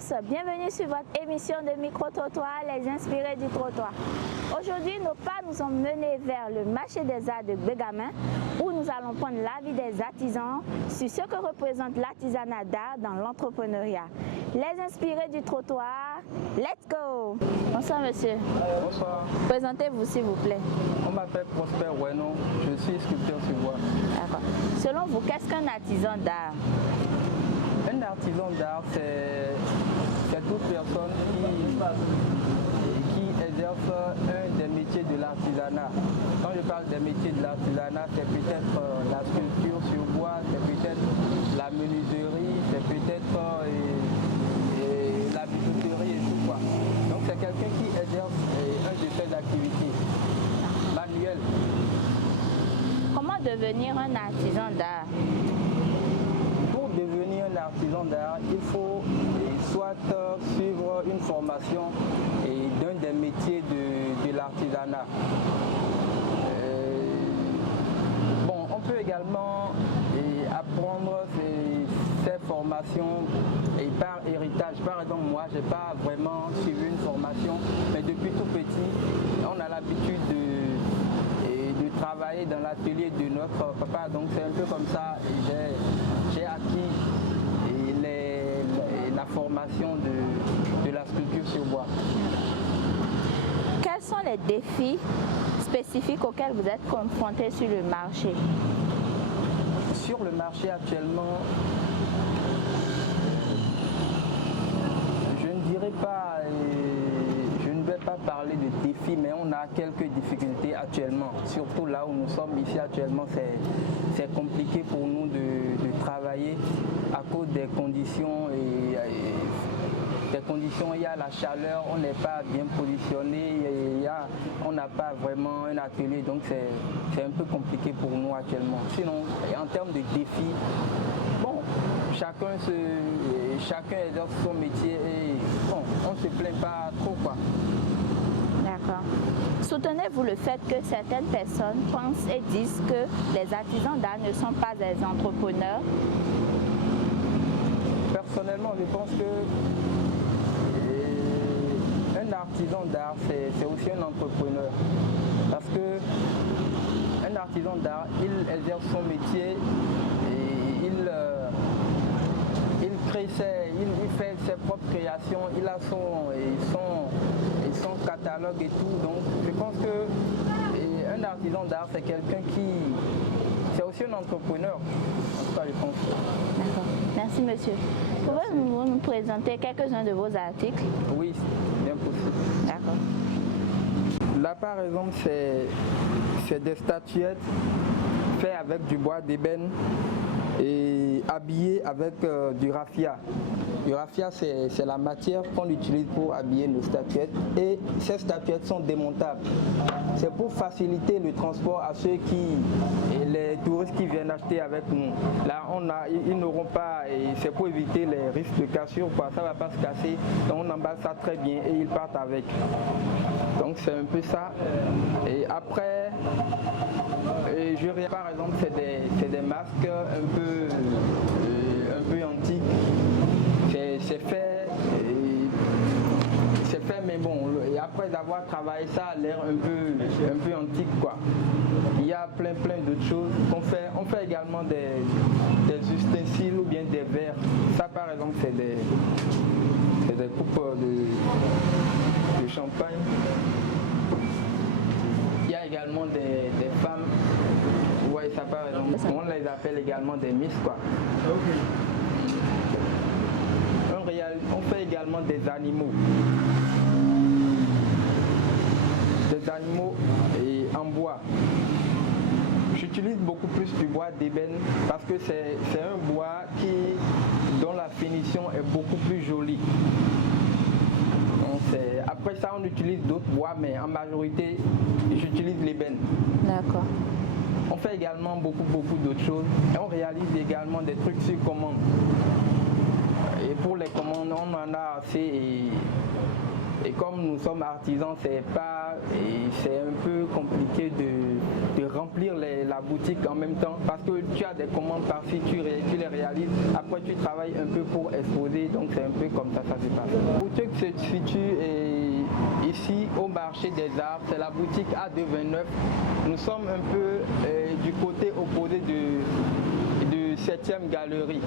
tous, bienvenue sur votre émission de micro-trottoir, les inspirés du trottoir. Aujourd'hui, nos pas nous ont menés vers le marché des arts de Bégamin, où nous allons prendre l'avis des artisans sur ce que représente l'artisanat d'art dans l'entrepreneuriat. Les inspirés du trottoir, let's go! Bonsoir monsieur. Bonsoir. Présentez-vous s'il vous plaît. On m'appelle Prosper Ouenon, je suis sculpteur sur bois. D'accord. Selon vous, qu'est-ce qu'un artisan d'art? Un artisan d'art, c'est toute personne qui exerce un des métiers de l'artisanat. Quand je parle des métiers de l'artisanat, c'est peut-être la sculpture sur bois, c'est peut-être la menuiserie, c'est peut-être la bijouterie et tout quoi. Donc c'est quelqu'un qui exerce un de ces activités manuelles. Comment devenir un artisan d'art? Pour devenir un artisan d'art, il faut soit suivre une formation d'un des métiers de l'artisanat. Bon, on peut également apprendre ces formations par héritage. Par exemple, moi, je n'ai pas vraiment suivi une formation, mais depuis tout petit, on a l'habitude de travailler dans l'atelier de notre papa. Donc c'est un peu comme ça, j'ai acquis la formation de la sculpture sur bois. Quels sont les défis spécifiques auxquels vous êtes confrontés sur le marché? Sur le marché actuellement, je ne dirais pas, je ne vais pas parler de défis, mais on a quelques difficultés actuellement. Surtout là où nous sommes ici actuellement, c'est compliqué pour nous de travailler à cause des conditions. Il y a la chaleur, on n'est pas bien positionné, on n'a pas vraiment un atelier, donc c'est un peu compliqué pour nous actuellement. Sinon, en termes de défis, bon, chacun exerce son métier et bon, on ne se plaint pas trop quoi. D'accord. Soutenez-vous le fait que certaines personnes pensent et disent que les artisans d'art ne sont pas des entrepreneurs? Personnellement, je pense que un artisan d'art, c'est aussi un entrepreneur. Parce que un artisan d'art, il exerce son métier et il fait ses propres créations, il a son catalogue et tout. Donc je pense que un artisan d'art, c'est quelqu'un c'est aussi un entrepreneur. En tout cas, je pense. D'accord. Merci monsieur. Pouvez-vous nous présenter quelques-uns de vos articles? Oui, bien possible. D'accord. Là par exemple, c'est des statuettes faites avec du bois d'ébène et habillées avec du raffia. Le raffia, c'est la matière qu'on utilise pour habiller nos statuettes et ces statuettes sont démontables. C'est pour faciliter le transport à les touristes qui viennent acheter avec nous. Là, ils n'auront pas, c'est pour éviter les risques de cassure, quoi. Ça ne va pas se casser, donc on emballe ça très bien et ils partent avec. Donc c'est un peu ça. Et après, par exemple, c'est des masques un peu antiques. C'est fait, mais bon, et après avoir travaillé ça a l'air un peu antique quoi. Il y a plein d'autres choses qu'on fait. On fait également des ustensiles ou bien des verres. Ça par exemple c'est des coupes de champagne. Il y a également des femmes. Ouais, ça par exemple. On les appelle également des miss quoi. On fait également des animaux. Des animaux en bois. J'utilise beaucoup plus du bois d'ébène parce que c'est un bois dont la finition est beaucoup plus jolie. Donc après ça, on utilise d'autres bois, mais en majorité, j'utilise l'ébène. D'accord. On fait également beaucoup d'autres choses. Et on réalise également des trucs sur commande. Et pour les commandes, on en a assez et comme nous sommes artisans, c'est un peu compliqué de remplir la boutique en même temps parce que tu as des commandes par-ci, tu les réalises, après tu travailles un peu pour exposer, donc c'est un peu comme ça se passe. La boutique se situe ici au marché des arts, c'est la boutique A229. Nous sommes un peu du côté opposé du 7e galerie,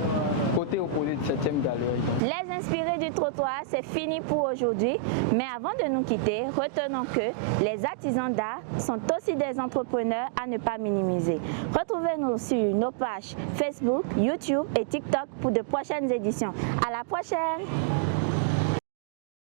côté opposé de 7e galerie. Les inspirés du trottoir, c'est fini pour aujourd'hui. Mais avant de nous quitter, retenons que les artisans d'art sont aussi des entrepreneurs à ne pas minimiser. Retrouvez-nous sur nos pages Facebook, YouTube et TikTok pour de prochaines éditions. À la prochaine!